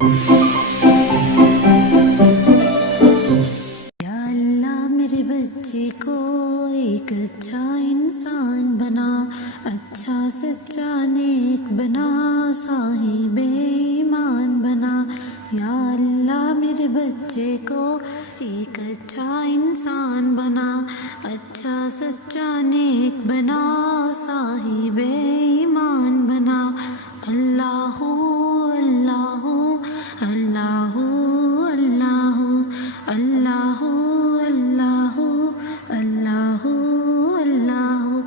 یا اللہ میرے بچے کو ایک اچھا انسان بنا، اچھا سچا نیک بنا، صاحب ایمان بنا۔ یا اللہ میرے بچے کو ایک اچھا انسان بنا، اچھا سچا نیک بنا، صاحب ایمان بنا۔ اللہ اللہ اللہ اللہ اللہ اللہ اللہ اللہ۔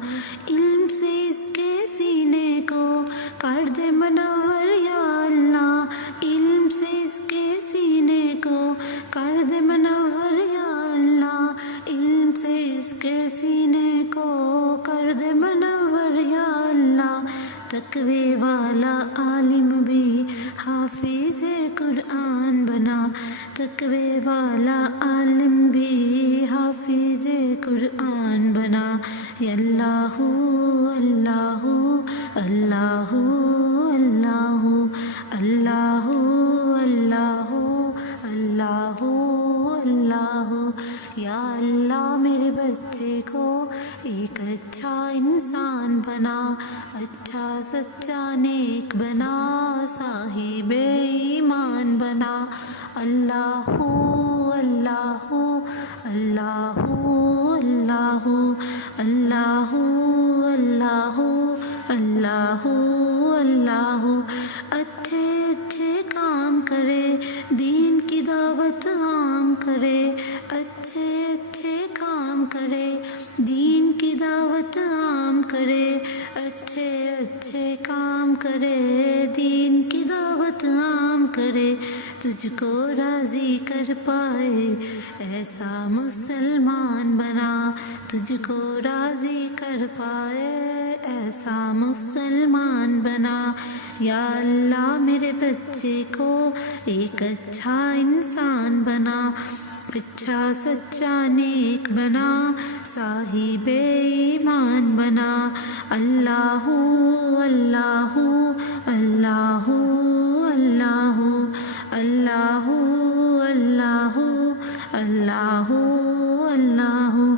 علم سے اس کے سینے کو کر دے منور یا اللہ، علم سے اس کے سینے کو کر دے منور یا اللہ، علم سے اس کے سینے کو کر دے منور یا اللہ۔ تقوی والا عالم بھی حافظ قرآن بنا، تقوی والا عالم بھی حافظ قرآن بنا۔ یا اللہ اللہ اللہ اللہ اللہ اللہ اللہ اللہ۔ یا اللہ میرے بچے کو ایک اچھا انسان بنا، اچھا سچا نیک بنا، صاحب ایمان بنا۔ اللہ اللہ اللہ اللہ اللہ اللہ اللہ اللہ۔ اچھے اچھے کام کرے، دین کی دعوت عام کرے، اچھے اچھے کام کرے، دین کی دعوت عام کرے، اچھے اچھے کام کرے، دین کی دعوت عام کرے۔ تجھ کو راضی کر پائے ایسا مسلمان بنا، تجھ کو راضی کر پائے ایسا مسلمان بنا۔ یا اللہ میرے بچے کو ایک اچھا انسان بنا، اچھا سچا نیک بنا، صاحب ایمان بنا۔ اللہ اللہ اللہ اللہ اللہ اللہ اللہ اللہ۔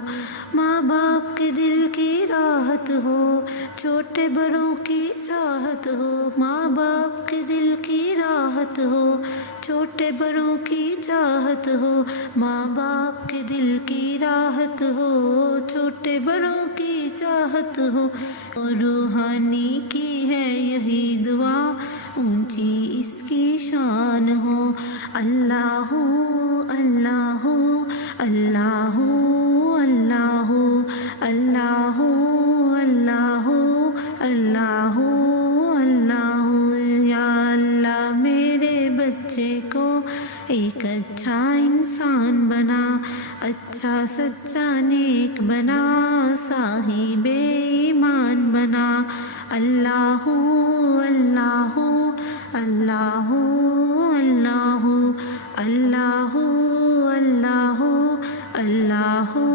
ماں باپ کے دل کی راحت ہو، چھوٹے بڑوں کی چاہت ہو، ماں باپ کے دل کی راحت ہو، چھوٹے بڑوں کی چاہت ہو، ماں باپ کے دل کی راحت ہو، چھوٹے بڑوں کی چاہت ہو۔ اور روحانی کی ہے یہی دعا، اونچی اس کی شان ہو۔ اللہ اللہ اللہ اللہ اللہ اللہ اللہ اللہ۔ یا اللہ میرے بچے کو ایک اچھا انسان بنا، اچھا سچا نیک بنا، صاحب ایمان بنا۔ اللہ اللہ اللہ اللہ اللہ اللہ اللہ